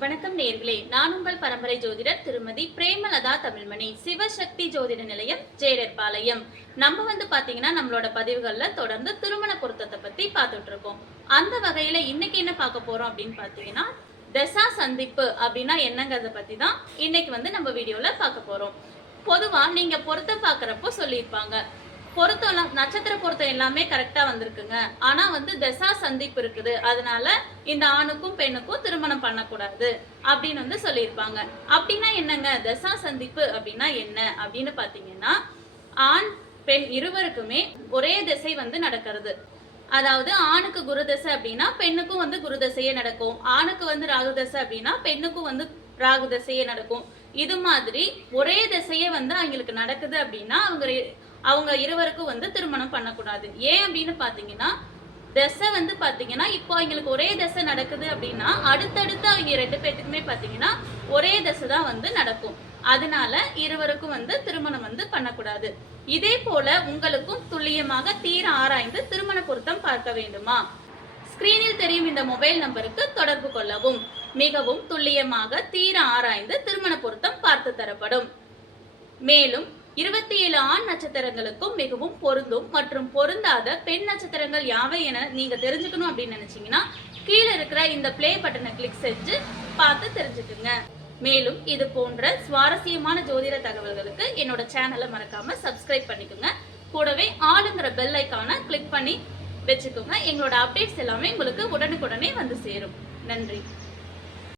வணக்கம் நேர்களே, நான் உங்கள் பரம்பரை ஜோதிடர் திருமதி பிரேமலதா தமிழ்மணி, சிவசக்தி ஜோதிட நிலையம், ஜேரர்பாளையம். நம்ம பாத்தீங்கன்னா நம்மளோட பதிவுகள்ல தொடர்ந்து திருமண பொருத்தத்தை பத்தி பார்த்துட்டு இருக்கோம். அந்த வகையில இன்னைக்கு என்ன பார்க்க போறோம் அப்படின்னு பாத்தீங்கன்னா, தசா சந்திப்பு அப்படின்னா என்னங்கறத பத்தி தான் இன்னைக்கு நம்ம வீடியோல பார்க்க போறோம். பொதுவா நீங்க பொருத்தம் பார்க்கறப்போ சொல்லியிருப்பாங்க, பொருத்தம் நட்சத்திர பொருத்தம் எல்லாமே கரெக்டா வந்திருக்குங்க, ஆனா தசா சந்திப்பு இருக்குது, அதனால இந்த ஆணுக்கும் பெண்ணுக்கும் திருமணம் பண்ணக்கூடாது அப்படின்னு சொல்லியிருப்பாங்க. அப்படின்னா என்னங்க தசா சந்திப்பு அப்படின்னா என்ன அப்படின்னு பாத்தீங்கன்னா, ஆண் பெண் இருவருக்குமே ஒரே திசை நடக்கிறது. அதாவது ஆணுக்கு குரு தசை அப்படின்னா பெண்ணுக்கும் குரு தசையே நடக்கும், ஆணுக்கு ராகு தசை அப்படின்னா பெண்ணுக்கும் ராகு தசையே நடக்கும். இது மாதிரி ஒரே திசையே அவங்களுக்கு நடக்குது அப்படின்னா அவங்க இருவருக்கும் திருமணம் பண்ணக்கூடாது. ஏன் அப்படின்னு பாத்தீங்கன்னா, தசை பாத்தீங்கன்னா இப்போ அவங்களுக்கு ஒரே தசை நடக்குது அப்படின்னா அடுத்தடுத்து அவங்க ரெண்டு பேத்துக்குமே பாத்தீங்கன்னா ஒரே தசை தான் நடக்கும். அதனால இருவருக்கும் திருமணம் பண்ணக்கூடாது. இதே போல உங்களுக்கும் துல்லியமாக தீர ஆராய்ந்து திருமண பொருத்தம் பார்க்க வேண்டுமா? ஸ்கிரீனில் தெரியும் இந்த மொபைல் நம்பருக்கு தொடர்பு கொள்ளவும். மிகவும் துல்லியமாக தீர ஆராய்ந்து திருமண பொருத்தம் பார்த்து தரப்படும். மேலும் 27 ஆண் நட்சத்திரங்களுக்கும் மிகவும் பொருந்தும் மற்றும் பொருந்தாத பெண் நட்சத்திரங்கள் யாவை என நீங்க தெரிஞ்சுக்கணும் அப்படின்னு நினைச்சீங்கன்னா, கீழே இருக்கிற இந்த பிளே பட்டனை கிளிக் செஞ்சு பார்த்து தெரிஞ்சுக்குங்க. மேலும் இது போன்ற சுவாரஸ்யமான ஜோதிட தகவல்களுக்கு என்னோட சேனலை மறக்காம சப்ஸ்கிரைப் பண்ணிக்கோங்க. கூடவே ஆளுங்கிற பெல் ஐக்கானை கிளிக் பண்ணி வச்சுக்கோங்க. எங்களோட அப்டேட்ஸ் எல்லாமே உங்களுக்கு உடனுக்குடனே சேரும். நன்றி.